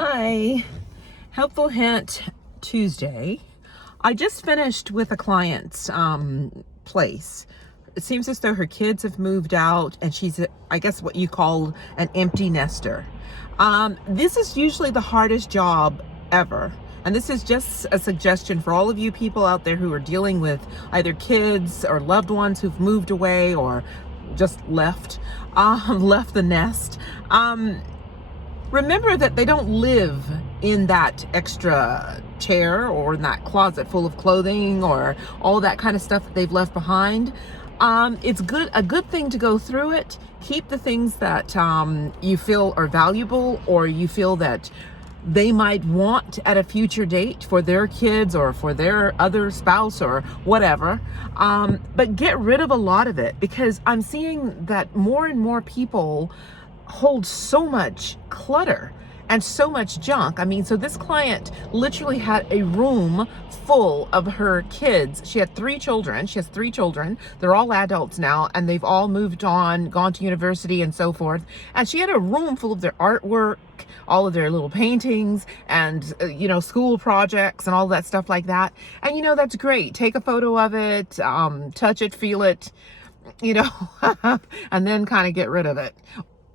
Hi, helpful hint Tuesday. I just finished with a client's place. It seems as though her kids have moved out and she's, I guess, what you call an empty nester. This is usually the hardest job ever. And this is just a suggestion for all of you people out there who are dealing with either kids or loved ones who've moved away or just left the nest. Remember that they don't live in that extra chair or in that closet full of clothing or all that kind of stuff that they've left behind. It's a good thing to go through it. Keep the things that you feel are valuable or you feel that they might want at a future date for their kids or for their other spouse or whatever. But get rid of a lot of it, because I'm seeing that more and more people hold so much clutter and so much junk. I mean, so this client literally had a room full of her kids. She had 3 children. She has 3 children. They're all adults now, and they've all moved on, gone to university and so forth. And she had a room full of their artwork, all of their little paintings and, school projects and all that stuff like that. And, that's great. Take a photo of it, touch it, feel it, and then kind of get rid of it.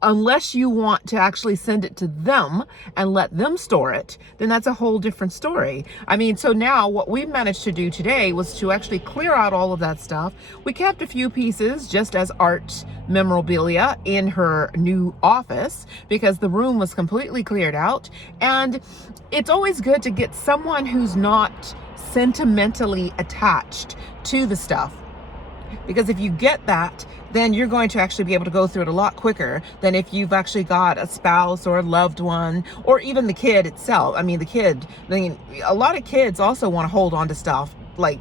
Unless you want to actually send it to them and let them store it, then that's a whole different story. I mean, so now what we managed to do today was to actually clear out all of that stuff. We kept a few pieces just as art memorabilia in her new office because the room was completely cleared out. And it's always good to get someone who's not sentimentally attached to the stuff. Because if you get that, then you're going to actually be able to go through it a lot quicker than if you've actually got a spouse or a loved one or even the kid itself. I mean, a lot of kids also want to hold on to stuff like,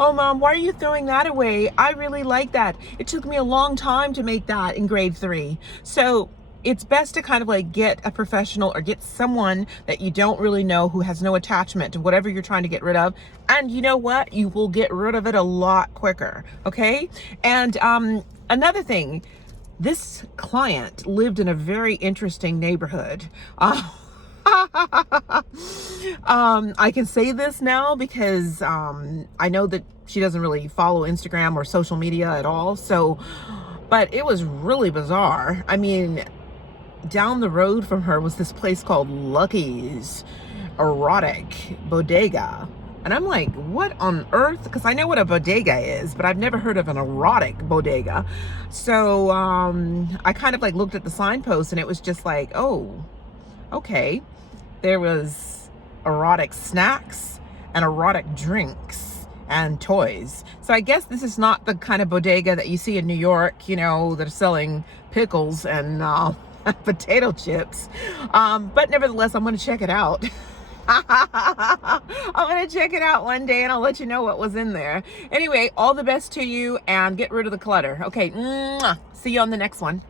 oh, Mom, why are you throwing that away? I really like that. It took me a long time to make that in grade 3. So it's best to kind of get a professional or get someone that you don't really know who has no attachment to whatever you're trying to get rid of. And you know what? You will get rid of it a lot quicker. Okay. And another thing, this client lived in a very interesting neighborhood. I can say this now because I know that she doesn't really follow Instagram or social media at all. But it was really bizarre. I mean, down the road from her was this place called Lucky's Erotic Bodega. And I'm like, what on earth? Because I know what a bodega is, but I've never heard of an erotic bodega. So I kind of looked at the signpost and it was just like, oh, okay. There was erotic snacks and erotic drinks and toys. So I guess this is not the kind of bodega that you see in New York, that are selling pickles and potato chips. But nevertheless, I'm going to check it out. I'm going to check it out one day and I'll let you know what was in there. Anyway, all the best to you and get rid of the clutter. Okay. See you on the next one.